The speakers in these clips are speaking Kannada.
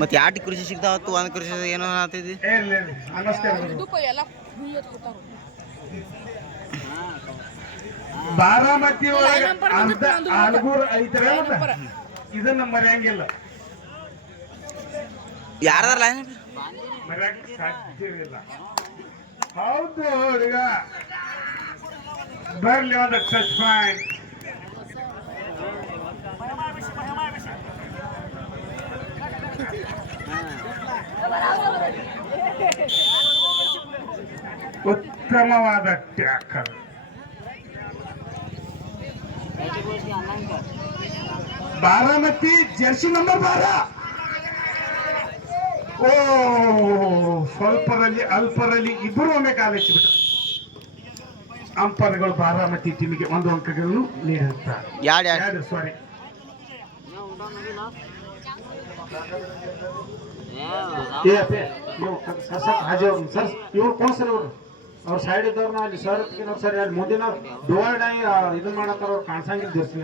ಮತ್ತೆ ಯಾಟಿ ಕೃಷಿ ಸಿಗ್ತಾವತ್ತು ಒಂದು ಕೃಷಿ ಏನೋ ಆಗ್ತೈತಿ ಬಾರಾಮತಿ ಒಳಗೆ ಆಲ್ಗೂರ್ ಐತರ ಇದನ್ನ ಮರ್ಯಾಂಗಿಲ್ಲ ಯಾರದಾರಲ್ಲ ಮರ್ಯಾಕ್ ಸಾಧ್ಯವಿಲ್ಲ. ಹೌದು ಈಗ ಬರ್ಲಿ ಒಂದು ಟಚ್ ಪಾಯಿಂಟ್. ಉತ್ತಮವಾದ ಟ್ಯಾಕಲ್. Baramati Jersey number 12. ಓ ಸ್ವಲ್ಪರಲ್ಲಿ ಅಲ್ಪರಲ್ಲಿ ಇಬ್ಬರು ಒಮ್ಮೆ ಕಾಲಿಸಿಬಿಟ್ಟು ಅಂಪರ್ಗಳು ಬಾರಾಮತಿ ಟೀಮಿಗೆ 1 ಅಂಕಗಳನ್ನು ನೀಡುತ್ತಾರೆ. ಸಾರಿ ಸರ್ ಇವ್ರು ಕೋನ್ ಸರ್ ಇವ್ರು ಅವ್ರ ಸೈಡ್ ಇದ್ದವ್ರನ್ನ ಅಲ್ಲಿ ಸರ್ ಸರ್ ಅಲ್ಲಿ ಮುಂದಿನ ಡಿವೈಡ್ ಆಗಿ ಇದನ್ನ ಮಾಡತ್ತಾರ ಅವ್ರು ಕಾಣಿಸಂಗಿಲ್ಲ ಜರ್ಸಿ.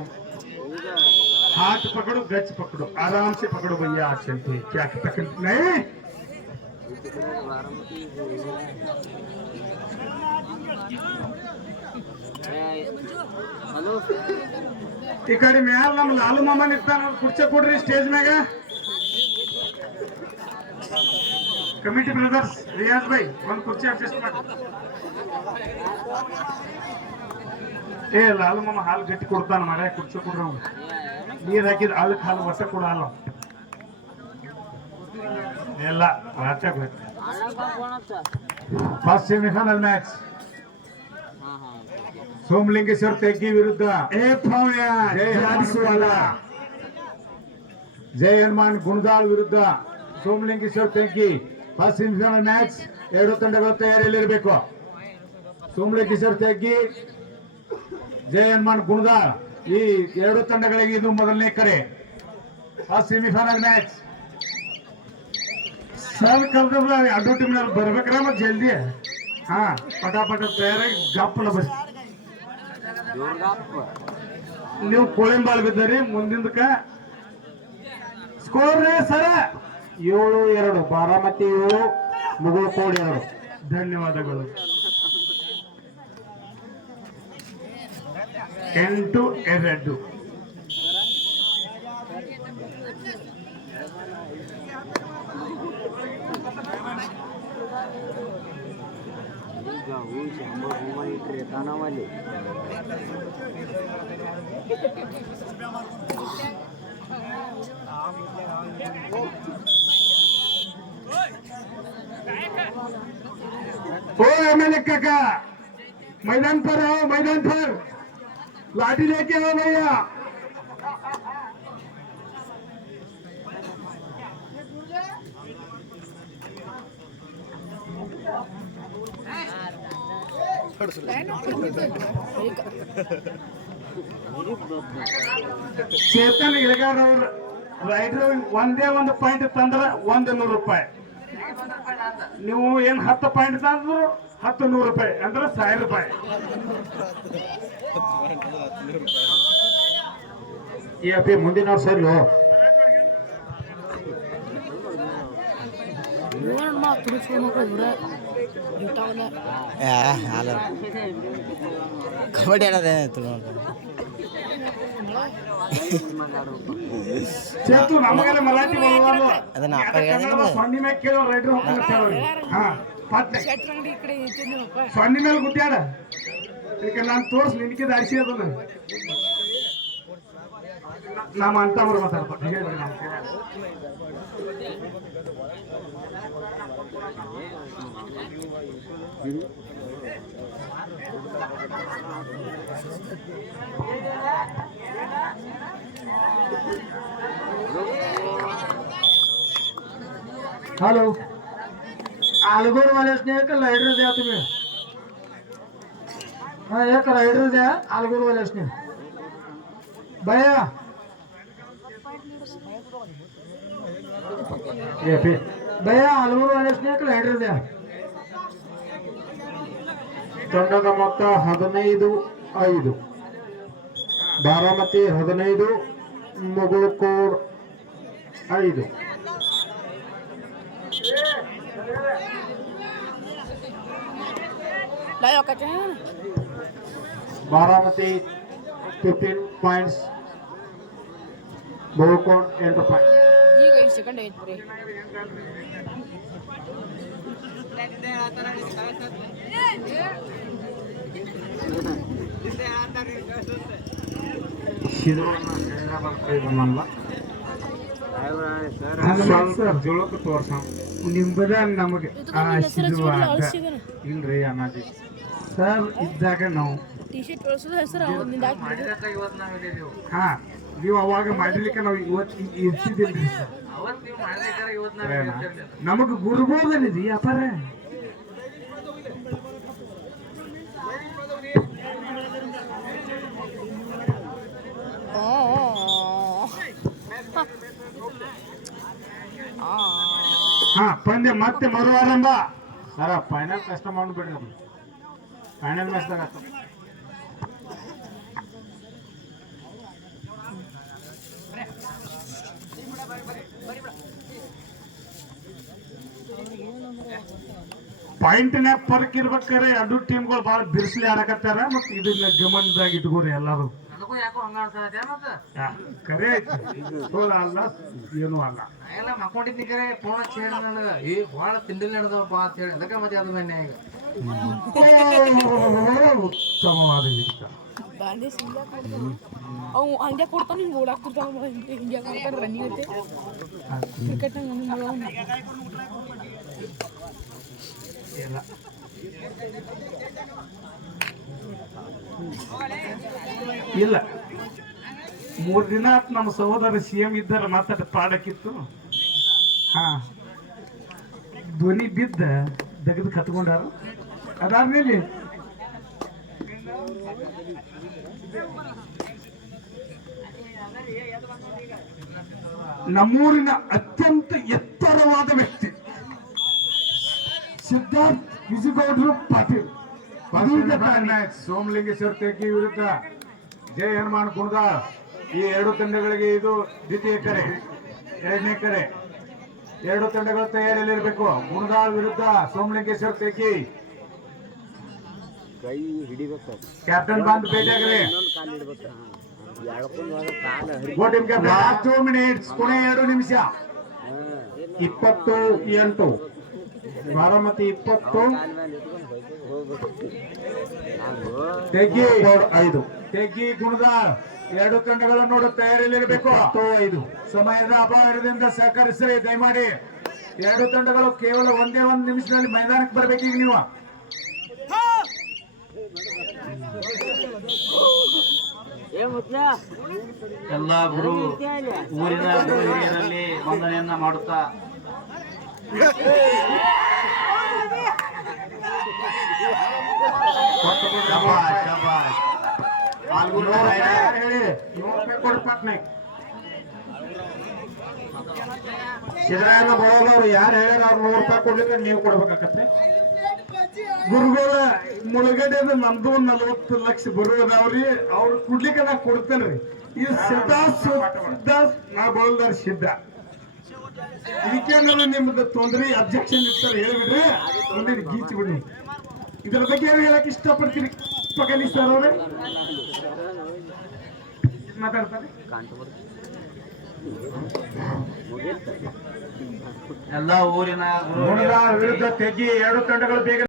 हाथ पकड़ो गच पकड़ो आराम से पकड़ो भैया आज चलते क्या तकलीफ नहीं. ಈ ಕಡೆ ಮ್ಯಾಲ ನಮ್ಮ ಲಾಲು ಮಾಮ ನಿಂತಾನ ಕುರ್ಚಿ ಕೊಡ್ರಿ ಸ್ಟೇಜ್ ಮ್ಯಾಗ. ಕಮಿಟಿ ಬ್ರದರ್ಸ್ ರಿಯಾಜ್ ಭಾई ಒಂದು ಕುರ್ಚಿ ಅಡ್ಜಸ್ಟ್ ಮಾಡಿ. ಏ ಲಾಲು ಮಾಮ ಹಾಲು ಗಟ್ಟಿ ಕೊಡ್ತಾನ ಮರ ಕುರ್ಚಿ ಕೊಡ್ರಿ ಅವ್ನು. ನೀರ್ ಹಾಕಿದ ಅಲ್ಲಕ್ಕೆ ಹಾಲು ವರ್ಷ ಕೂಡ ಅಲ್ಲ ಎಲ್ಲ first semifinal match Somalingeshwara Teggi ವಿರುದ್ಧ ಜೈ ಹನುಮಾನ್ ಗುಣದಾಳ್ ವಿರುದ್ಧ Somalingeshwara Teggi. First semifinal match 2 ತಂಡಗಳ ತಯಾರಿಯಲ್ಲಿರಬೇಕು. ಸೋಮಲಿಂಗೇಶ್ವರ ತೆಗ್ಗಿ ಜೈ ಹನುಮಾನ್ ಗುಣದಾಳ್ ಈ 2 ತಂಡಗಳಿಗೆ ಇದು ಮೊದಲನೇ ಕರೆ. ಫಸ್ಟ್ ಸೆಮಿಫೈನಲ್ ಮ್ಯಾಚ್ ಸರ್ ಕಲ್ದ 2 ಟೀಮ್ನಲ್ಲಿ ಬರ್ಬೇಕ್ರ ಮತ್ತೆ ಜಲ್ದಿ ಹಾ ಪಟಾಪಟ ತಯಾರಾಗಿ ಗಪ್ಪಲ ಬಸ್. ನೀವು ಕೋಳಿಂಬಾಲ್ ಬಿದ್ದರಿ ಮುಂದಿಂದಕ್ಕ ಸ್ಕೋರ್ ರೀ ಸರ 7-2 ಬಾರಾಮತಿ 7 ಮುಗುಳ್ಕೋಡ್ 2. ಧನ್ಯವಾದಗಳು. 8-2. ओ एमएलए काका मैदान पर आओ, मैदान पर लाठी लेके आओ भैया. ಚೇತನ್ ಇಳಗಾರ್ ಅವ್ರ ರೈಡರ್ ಒಂದೇ 1 ಪಾಯಿಂಟ್ ತಂದ್ರ 100 ರೂಪಾಯಿ. ನೀವು ಏನ್ 10 ಪಾಯಿಂಟ್ ತಂದ್ರು 100 ರೂಪಾಯಿ ಅಂದ್ರೆ 1000 ರೂಪಾಯಿ. ಈ ಅಭಿ ಮುಂದಿನ ವರ್ಷ ಇಲ್ಲೋ ಕಬಡ್ಡಿ ಆಡೋದೇ ಚೇತು ನಮಗೆಲ್ಲ ಮರಾಠಿ ಬರೋದು ಅದನ್ನ ಸೊನ್ನಿ ಮೇಲೆ ಕೇಳೋ ರೈಡ್ರು ಸೊನ್ನಿ ಮೇಲೆ ಗುದ್ದಾಡ ಈಗ ನಾನು ತೋರ್ಸ್ ನಿನ್ಕಿದ ಅರಿಸಿ ಅದನ್ನ ನಮ್ಮ ಅಂತ ಅವ್ರು ಮಾತಾಡ್ತಾರೆ ಹೇಳ್ರಿ ನಮ್ಮ हॅलो आलगोर वाल्यासने एक रायडर द्या तुम्ही. हा एक रायडर द्या आलगोर वाल्यासने. भैया भैया आलगोर वाल्यासने एक रायडर द्या. ತಂಡದ ಮೊತ್ತ 15-5. ಬಾರಾಮತಿ 15 ಮುಗುಳ್ಕೋಡ್ 5. Baramati 15 points, Bolkond 8 point. ಈಗ 5 ಸೆಕೆಂಡ್ ಐತ್ ಬರೀ. ಜೋಳಕ್ಕೆ ತೋರ್ಸ ನಿಂಬದ ನಮಗೆ ಇಲ್ರಿ ಅನ್ನಾಜಿ ಸರ್ ಇದ್ದಾಗ ನಾವು ಟಿ-ಶರ್ಟ್ ಬಳಸೋದು ಹೆಸರು ನಿಂದ ಹಾ ನೀವು ಅವಾಗ ಮಾಡಿರ್ಲಿಕ್ಕೆ ನಾವು ಇವತ್ತು ಇರ್ತಿದ್ದಿಲ್ರಿ ನಮಗ್ ಗುರುಬೋದನಿದಿ ಅಪಾರ ಹಾ ಪಂದ್ಯ ಮತ್ತೆ ಮರು ಆರಂಭ ಸರ ಫೈನಲ್ ಕಷ್ಟ ಮಾಡ್ಬಿಡ್ರಿ ಅದು ಫೈನಲ್ ಮ್ಯಾಚ್ದಾಗ ಪಾಯಿಂಟ್ನ್ಯಾಗ ಫರ್ಕ್ ಇರ್ಬೇಕಾರೆ ಎರಡು ಟೀಮ್ಗಳು ಭಾಳ ಬಿರ್ಸ್ಲಿ ಆಡಕತ್ತಾರ ಮತ್ತೆ ಇದನ್ನ ಗಮನದಾಗ ಇಟ್ಕೋರಿ ಎಲ್ಲಾರು ಕರೆ ಅಲ್ಲ ಏನು ಅಲ್ಲ ಮಕ್ಕೊಂಡಿದ್ನಿ ಕರೆ ಫೋನ್ ಹಚ್ಚಿ ಹೇಳ ನನಗ ಈ ಭಾಳ ತಿಂಡಿಲ್ ನಡೆದವಪ್ಪ ಅಂತ ಹೇಳಿ ಅದಕ್ಕೆ ಮತ್ತೆ ಅದು ಬನ್ನಿ ಈಗ ಉತ್ತಮವಾದ ವಿಷಯ ಬಾಂಡೆ ಸಿಂಗ ಕೊಡ್ತಾನ ಅವು ಹಂಗೆ ಕೊಡ್ತಾನ ಹಿಂಗೆ ಓಡಾಕ್ತಿರ್ತಾವ ಹಿಂಗೆ ಮಾಡ್ತಾರೆ ರನ್ನಿಂಗ್ ಐತೆ ಕ್ರಿಕೆಟ್ ಇಲ್ಲ ಇಲ್ಲ 3 ದಿನ ಆತ್ ನಮ್ಮ ಸಹೋದರ CM ಇದ್ದಾರ ಮಾತಾಡ ಪಾಡಕ್ಕಿತ್ತು ಹಾ ಧ್ವನಿ ಬಿದ್ದ ದಗದ್ ಕತ್ಕೊಂಡಾರ ಅದಾದ್ಮೇಲೆ ನಮ್ಮೂರಿನ ಅತ್ಯಂತ ಎತ್ತರವಾದ ವ್ಯಕ್ತಿ ಸಿದ್ಧಾರ್ಥ್ ವಿಜಯಗೌಡರು ಪಾಟೀಲ್ ಸೋಮಲಿಂಗೇಶ್ವರ ತೆಗಿ ವಿರುದ್ಧ ಜಯ ಹನುಮಾನ್ ಕುಣದಾಳ್ ಈ ಎರಡು ತಂಡಗಳಿಗೆ ಇದು ದ್ವಿತೀಯ ಕರೆ, ಎರಡನೇ ಕರೆ. ಎರಡು ತಂಡಗಳ ತಯಾರಿಯಲ್ಲಿರಬೇಕು. ಕುಣದಾಳ್ ವಿರುದ್ಧ ಸೋಮಲಿಂಗೇಶ್ವರ ತೆಗಿ. ಕ್ಯಾಪ್ಟನ್ ಬಂದು ಭೇಟಿಯಾಗ್ರಿ. 2 ಮಿನಿಟ್ಸ್, ಕೊನೆ 2 ನಿಮಿಷ. 28 ಬಾರಾಮತಿ 20 ತೆಗಿ 5 ತೆಗಿ ಗುಣದಾಳ್. ಎರಡು ತಂಡಗಳು ನೋಡು ತಯಾರಿಯಲ್ಲಿರಬೇಕು. 5 ಸಮಯದ ಅಭಾವದಿಂದ ಸಹಕರಿಸಿ ದಯಮಾಡಿ. ಎರಡು ತಂಡಗಳು ಕೇವಲ ಒಂದೇ 1 ನಿಮಿಷದಲ್ಲಿ ಮೈದಾನಕ್ಕೆ ಬರ್ಬೇಕೀಗ ನೀವು. ಎಲ್ಲ ಗುರು ಊರಿನ ಗುರು ಹಿರಿಯರಲ್ಲಿ ವಂದನೆಯನ್ನ ಮಾಡುತ್ತಾ ಸಿದ್ದರಾಮಯ್ಯ ಬರೋದವ್ರು ಯಾರು ಹೇಳ್ಯಾರ ಅವ್ರು 100 ರೂಪಾಯಿ ಕೊಡ್ಲಿಕ್ಕೆ ನೀವು ಕೊಡ್ಬೇಕಾಗತ್ತೆ. ಗುರುಗಳ ಮುಳುಗಡೆ ನಮ್ದು 40 ಲಕ್ಷ ಬರೋದವ್ರಿ ಅವ್ರು ಕೊಡ್ಲಿಕ್ಕೆ ನಾ ಕೊಡ್ತೇನ್ರಿ. ಇದು ಸಿದ್ಧ ನಾ ಬೋಲ್ದಾರ ಸಿದ್ಧ. ಇದಕ್ಕೇನಾದ್ರು ನಿಮ್ದು ತೊಂದ್ರೆ ಅಬ್ಜೆಕ್ಷನ್ ಇರ್ತಾರೆ ಹೇಳಿಬಿಡ್ರಿ, ಮುಂದೆ ಗೀಚಿ ಬಿಡ್ರಿ. ಇದರ ಬಗ್ಗೆ ಏನು ಹೇಳಕ್ ಇಷ್ಟಪಡ್ತೀರಿ ಪಗಲಿ ಸರ್ ಅವ್ರೆ ಮಾತಾಡ್ತಾರೆ. ಎಲ್ಲ ಊರಿನ ವಿರುದ್ಧ ತೆಗಿ. ಎರಡು ತಂಡಗಳು ಬೇಗ